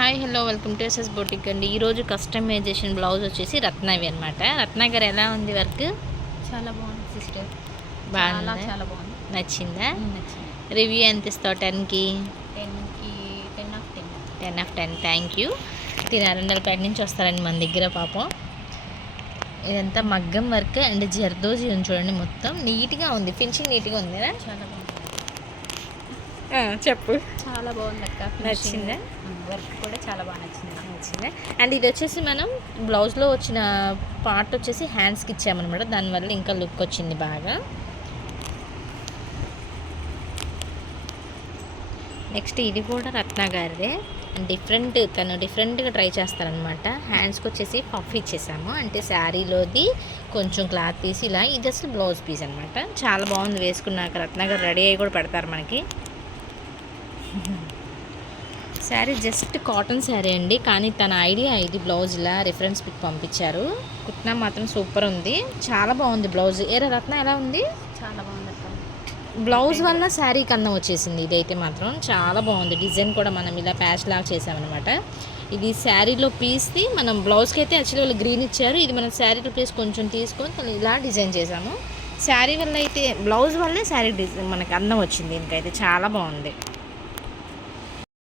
Hi hello welcome to S S boutique అండి. ఈరోజు customization blouse వచ్చేసి రత్నావి అనమాట. రత్నాగర్ ఎలా ఉంది వర్క్? చాలా బాగుంది సిస్టర్. బాగుందా? చాలా బాగుంది. నచ్చిందా? నచ్చింది. రివ్యూ ఎంత ఇస్తావు? 10కి 10 ఆఫ్ 10. Thank you. తినారండలపేట నుంచి వస్తారండి మన దగ్గర పాపం. ఇదంతా మగ్గం వర్క్ అండ్ జర్దోజీ ఉంది చూడండి. మొత్తం నీట్గా ఉంది, ఫినిషింగ్ నీట్గా ఉంది. చాలా బాగుంది. చెప్పు. చాలా బాగుంది అక్క. నచ్చిందా? వర్క్ కూడా చాలా బాగా నచ్చిందా? అండ్ ఇది వచ్చేసి మనం బ్లౌజ్లో వచ్చిన పార్ట్ వచ్చేసి హ్యాండ్స్కి ఇచ్చామన్నమాట. దానివల్ల ఇంకా లుక్ వచ్చింది బాగా. నెక్స్ట్ ఇది కూడా రత్న గారిదే. తను డిఫరెంట్గా ట్రై చేస్తారనమాట. హ్యాండ్స్కి వచ్చేసి పఫ్ ఇచ్చేసాము, అంటే శారీలోది కొంచెం క్లాత్ తీసి ఇలా. ఇది అసలు బ్లౌజ్ పీస్ అనమాట. చాలా బాగుంది వేసుకున్నాక. రత్న గారు రెడీ అయ్యి కూడా పెడతారు మనకి. శారీ జస్ట్ కాటన్ శారీ అండి, కానీ తన ఐడియా ఇది. బ్లౌజ్లా రిఫరెన్స్ పిక్ పంపించారు. కుట్నా మాత్రం సూపర్ ఉంది, చాలా బాగుంది బ్లౌజ్. ఏరా రత్న ఎలా ఉంది? చాలా బాగుంది. బ్లౌజ్ వల్ల శారీ కన్నా వచ్చేసింది. ఇదైతే మాత్రం చాలా బాగుంది. డిజైన్ కూడా మనం ఇలా ప్యాచ్ లాగా చేసామన్నమాట. ఇది శారీలో పీస్ది. మనం బ్లౌజ్కి అయితే యాక్చువల్లీ వాళ్ళు గ్రీన్ ఇచ్చారు. ఇది మనం శారీలో పీస్ కొంచెం తీసుకొని ఇలా డిజైన్ చేసాము. శారీ వల్ల అయితే బ్లౌజ్ వల్లే శారీ డిజైన్ మనకి అందం వచ్చింది. ఇంకైతే చాలా బాగుంది.